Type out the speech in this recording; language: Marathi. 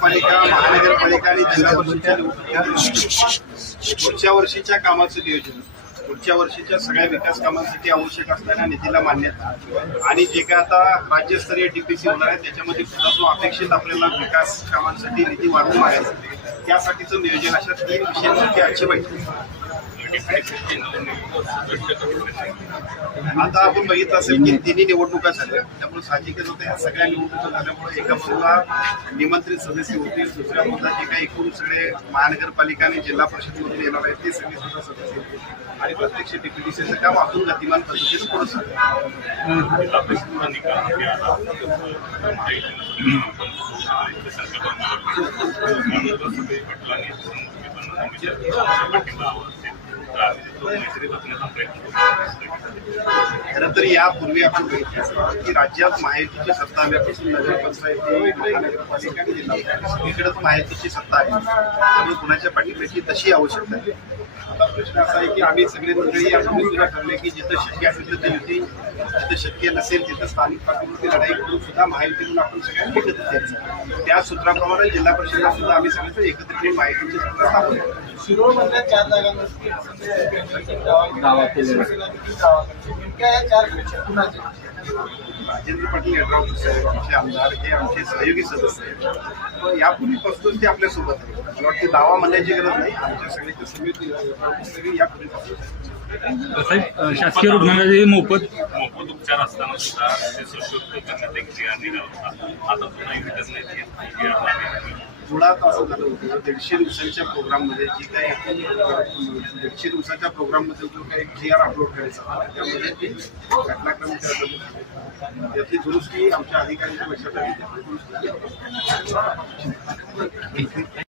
पालिका, महानगरपालिका आणि जिल्हा परिषदच्या निवडणुकीत पुढच्या वर्षीच्या कामाचं नियोजन, पुढच्या वर्षीच्या सगळ्या विकास कामांसाठी आवश्यक असणाऱ्या निधीला मान्यता आणि जे काय आता राज्यस्तरीय DPC होणार आहे त्याच्यामध्ये सुद्धा जो अपेक्षित आपल्याला विकास कामांसाठी निधी वाढवून मागायचा त्यासाठीचं नियोजन, अशा 3 विषयांसाठी आजची बैठक. आता आपण बघितलं असेल की तिन्ही निवडणुका झाल्या, त्यामुळे साहजिकच होतं या सगळ्या निवडणुका झाल्यामुळे एका बाजूला निमंत्रित सदस्य होतील, दुसऱ्या बाजूला जे काही एकूण सगळे महानगरपालिका आणि जिल्हा परिषदेमधून येणार आहेत ते सगळे सुद्धा सदस्य होतील आणि प्रत्यक्ष DPDCचं काम अजून गतिमान पद्धतीने पुढे खरं तर यापूर्वी आपण बघितलं की राज्यात महायुतीची सत्ता आल्यापासून नगरपंचायती, महानगरपालिका आणि जिल्हा सगळीकडेच महायुतीची सत्ता आहे, त्यामुळे कुणाच्या पाठिंब्याची तशी आवश्यकता आहे. आता प्रश्न असा आहे की आम्ही सगळे मंडळी यापूर्वी सुद्धा ठरले की जिथं शक्य असेल तिथं युती, जिथं शक्य नसेल तिथं स्थानिक पातळीवरती लढाई करून सुद्धा महायुतीतून आपण सगळ्यांनी एकत्रित द्यायचं. त्या सूत्राप्रमाणे जिल्हा परिषदेला सुद्धा आम्ही सगळे एकत्रित महायुतीची सत्ता स्थापन करू. शिरोळमधल्या 4 जागांवरती दावा केलेला राजेंद्र पाटील यड्रावकर साहेब आमचे आमदार, हे आमचे सहयोगी सदस्य आहेत. यापूर्वीपासून ते आपल्यासोबत आहेत. मला वाटतं दावा म्हणण्याची गरज नाही, आमच्या सगळ्यांच्या समिती यापूर्वीपासून. साहेब, शासकीय रुग्णालयाचे मोफत उपचार असताना सुद्धा ते सशक्त करण्यात एक जिआर निघाला होता. आता पुन्हा विकत नाही मुळात असं झालं होतं 150 दिवसांच्या प्रोग्राममध्ये जी काही 150 दिवसाच्या प्रोग्राममध्ये जो काही GR अपलोड करायचा होता त्यामध्ये ती घटनाक्रम त्यातली दुरुस्ती आमच्या अधिकाऱ्यांच्या लक्षात आली.